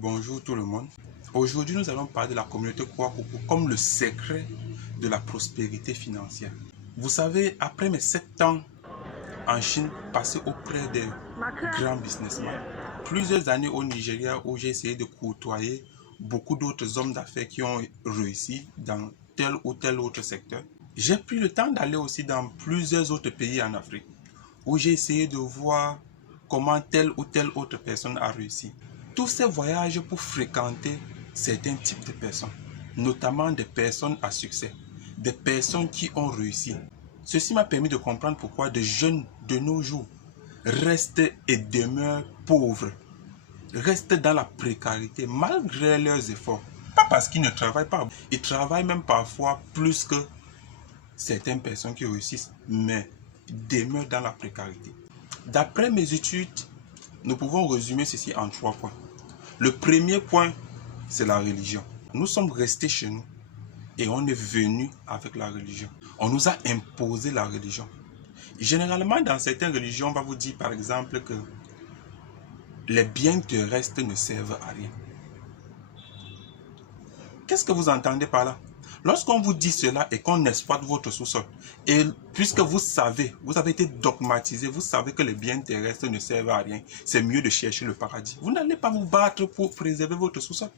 Bonjour tout le monde. Aujourd'hui, nous allons parler de la communauté Kwakuku comme le secret de la prospérité financière. Vous savez, après mes 7 ans en Chine, passés auprès des grands businessmen, plusieurs années au Nigeria où j'ai essayé de côtoyer beaucoup d'autres hommes d'affaires qui ont réussi dans tel ou tel autre secteur, j'ai pris le temps d'aller aussi dans plusieurs autres pays en Afrique où j'ai essayé de voir comment telle ou telle autre personne a réussi. Tous ces voyages pour fréquenter certains types de personnes, notamment des personnes à succès, des personnes qui ont réussi. Ceci m'a permis de comprendre pourquoi des jeunes de nos jours restent et demeurent pauvres, restent dans la précarité malgré leurs efforts. Pas parce qu'ils ne travaillent pas, ils travaillent même parfois plus que certaines personnes qui réussissent, mais demeurent dans la précarité. D'après mes études, nous pouvons résumer ceci en 3 points. Le premier point, c'est la religion. Nous sommes restés chez nous et on est venu avec la religion. On nous a imposé la religion. Généralement, dans certaines religions, on va vous dire par exemple que les biens terrestres ne servent à rien. Qu'est-ce que vous entendez par là? Lorsqu'on vous dit cela et qu'on exploite votre sous-sol, et puisque vous savez, vous avez été dogmatisé, vous savez que les biens terrestres ne servent à rien, c'est mieux de chercher le paradis. Vous n'allez pas vous battre pour préserver votre sous-sol.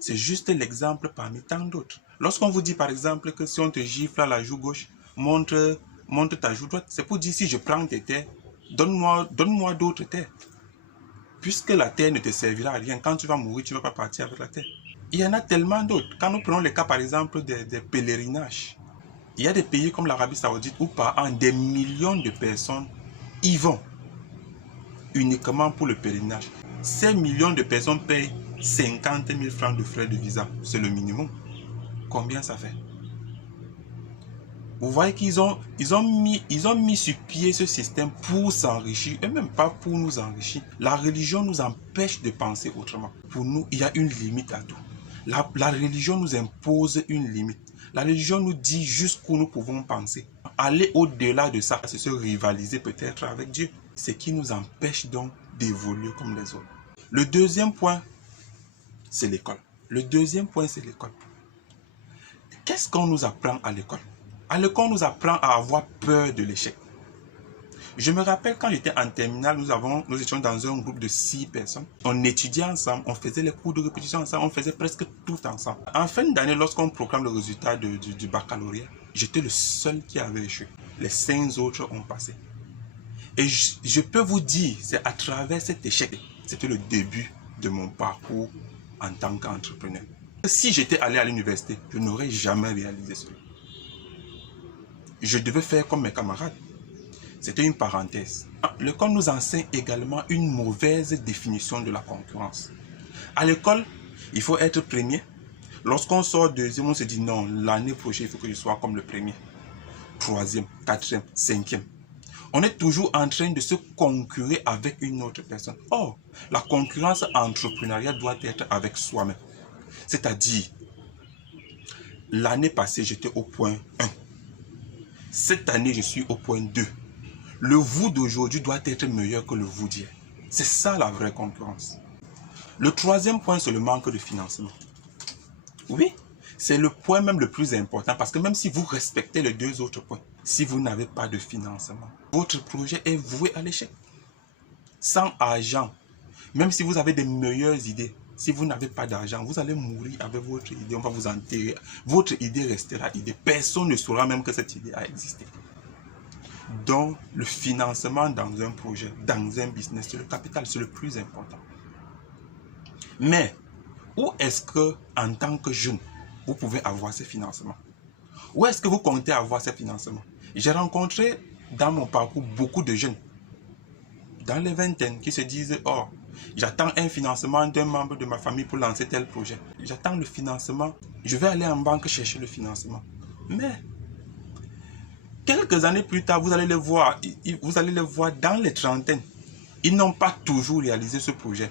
C'est juste l'exemple parmi tant d'autres. Lorsqu'on vous dit par exemple que si on te gifle à la joue gauche, montre ta joue droite, c'est pour dire si je prends tes terres, donne-moi d'autres terres. Puisque la terre ne te servira à rien, quand tu vas mourir, tu ne vas pas partir avec la terre. Il y en a tellement d'autres. Quand nous prenons le cas par exemple des pèlerinages, il y a des pays comme l'Arabie Saoudite où par an des millions de personnes y vont uniquement pour le pèlerinage. Ces millions de personnes payent 50 000 francs de frais de visa. C'est le minimum. Combien ça fait? Vous voyez qu'ils ont mis sur pied ce système pour s'enrichir et même pas pour nous enrichir. La religion nous empêche de penser autrement. Pour nous, il y a une limite à tout. La religion nous impose une limite. La religion nous dit jusqu'où nous pouvons penser. Aller au-delà de ça, c'est se rivaliser peut-être avec Dieu. Ce qui nous empêche donc d'évoluer comme les autres. Le deuxième point, c'est l'école. Le deuxième point, c'est l'école. Qu'est-ce qu'on nous apprend à l'école? À l'école, on nous apprend à avoir peur de l'échec. Je me rappelle quand j'étais en terminale, nous étions dans un groupe de 6 personnes. On étudiait ensemble, on faisait les cours de répétition ensemble, on faisait presque tout ensemble. En fin d'année, lorsqu'on proclame le résultat du baccalauréat, j'étais le seul qui avait échoué. Les 5 autres ont passé. Et je peux vous dire, c'est à travers cet échec, c'était le début de mon parcours en tant qu'entrepreneur. Si j'étais allé à l'université, je n'aurais jamais réalisé cela. Je devais faire comme mes camarades. C'était une parenthèse. L'école nous enseigne également une mauvaise définition de la concurrence. À l'école, il faut être premier. Lorsqu'on sort deuxième, on se dit non, l'année prochaine, il faut que je sois comme le premier. Troisième, quatrième, cinquième. On est toujours en train de se concurrer avec une autre personne. Or, la concurrence entrepreneuriale doit être avec soi-même. C'est-à-dire, l'année passée, j'étais au point 1. Cette année, je suis au point 2. Le vous d'aujourd'hui doit être meilleur que le vous d'hier. C'est ça la vraie concurrence. Le troisième point, c'est le manque de financement. Oui, c'est le point même le plus important parce que même si vous respectez les 2 autres points, si vous n'avez pas de financement, votre projet est voué à l'échec. Sans argent, même si vous avez des meilleures idées, si vous n'avez pas d'argent, vous allez mourir avec votre idée, on va vous enterrer. Votre idée restera idée. Personne ne saura même que cette idée a existé. Donc, le financement dans un projet, dans un business, c'est le capital, c'est le plus important. Mais, où est-ce que, en tant que jeune, vous pouvez avoir ces financements? Où est-ce que vous comptez avoir ces financements? J'ai rencontré dans mon parcours beaucoup de jeunes, dans les vingtaines, qui se disent « Oh, j'attends un financement d'un membre de ma famille pour lancer tel projet. J'attends le financement, je vais aller en banque chercher le financement. » Mais, quelques années plus tard, vous allez les voir dans les trentaines. Ils n'ont pas toujours réalisé ce projet.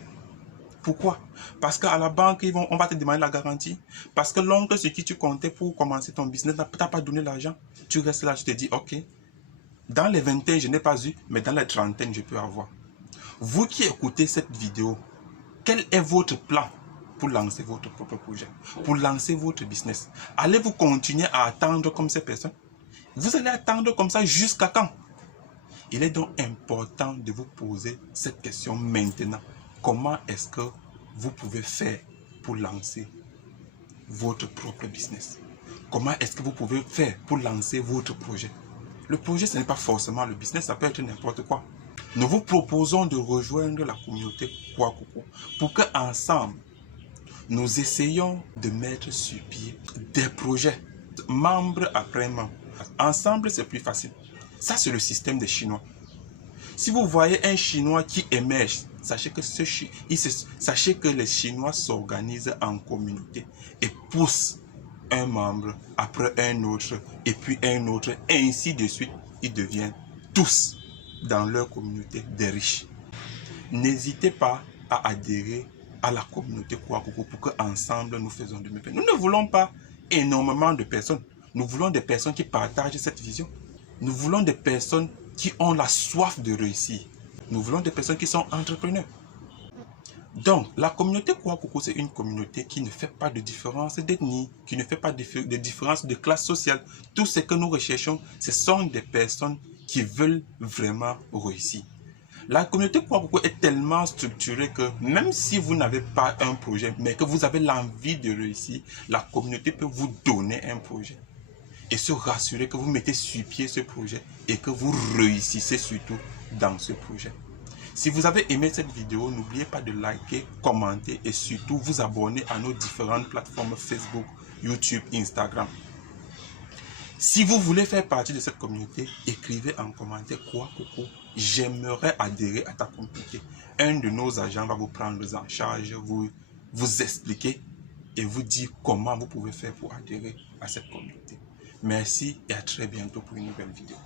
Pourquoi? Parce qu'à la banque, on va te demander la garantie. Parce que l'oncle sur qui tu comptais pour commencer ton business n'a pas donné l'argent. Tu restes là, tu te dis, ok, dans les vingtaines, je n'ai pas eu, mais dans les trentaines, je peux avoir. Vous qui écoutez cette vidéo, Quel est votre plan pour lancer votre propre projet, pour lancer votre business? Allez-vous continuer à attendre comme ces personnes? Vous allez attendre comme ça jusqu'à quand? Il est donc important de vous poser cette question maintenant. Comment est-ce que vous pouvez faire pour lancer votre propre business? Comment est-ce que vous pouvez faire pour lancer votre projet? Le projet, ce n'est pas forcément le business, ça peut être n'importe quoi. Nous vous proposons de rejoindre la communauté Kwakoko pour qu'ensemble, nous essayons de mettre sur pied des projets, membre après membre. Ensemble, c'est plus facile. Ça, c'est le système des Chinois. Si vous voyez un Chinois qui émerge, sachez que les Chinois s'organisent en communauté et poussent un membre après un autre et puis un autre, et ainsi de suite. Ils deviennent tous dans leur communauté des riches. N'hésitez pas à adhérer à la communauté Kwakoko pour qu'ensemble nous faisons de mieux. Nous ne voulons pas énormément de personnes. Nous voulons des personnes qui partagent cette vision. Nous voulons des personnes qui ont la soif de réussir. Nous voulons des personnes qui sont entrepreneurs. Donc, la communauté Kwakoko, c'est une communauté qui ne fait pas de différence d'ethnie, qui ne fait pas de différence de classe sociale. Tout ce que nous recherchons, ce sont des personnes qui veulent vraiment réussir. La communauté Kwakoko est tellement structurée que même si vous n'avez pas un projet, mais que vous avez l'envie de réussir, la communauté peut vous donner un projet. Et se rassurer que vous mettez sur pied ce projet et que vous réussissez surtout dans ce projet. Si vous avez aimé cette vidéo, n'oubliez pas de liker, commenter et surtout vous abonner à nos différentes plateformes Facebook, YouTube, Instagram. Si vous voulez faire partie de cette communauté, écrivez en commentaire Kwakoko, j'aimerais adhérer à ta communauté. Un de nos agents va vous prendre en charge, vous expliquer et vous dire comment vous pouvez faire pour adhérer à cette communauté. Merci et à très bientôt pour une nouvelle vidéo.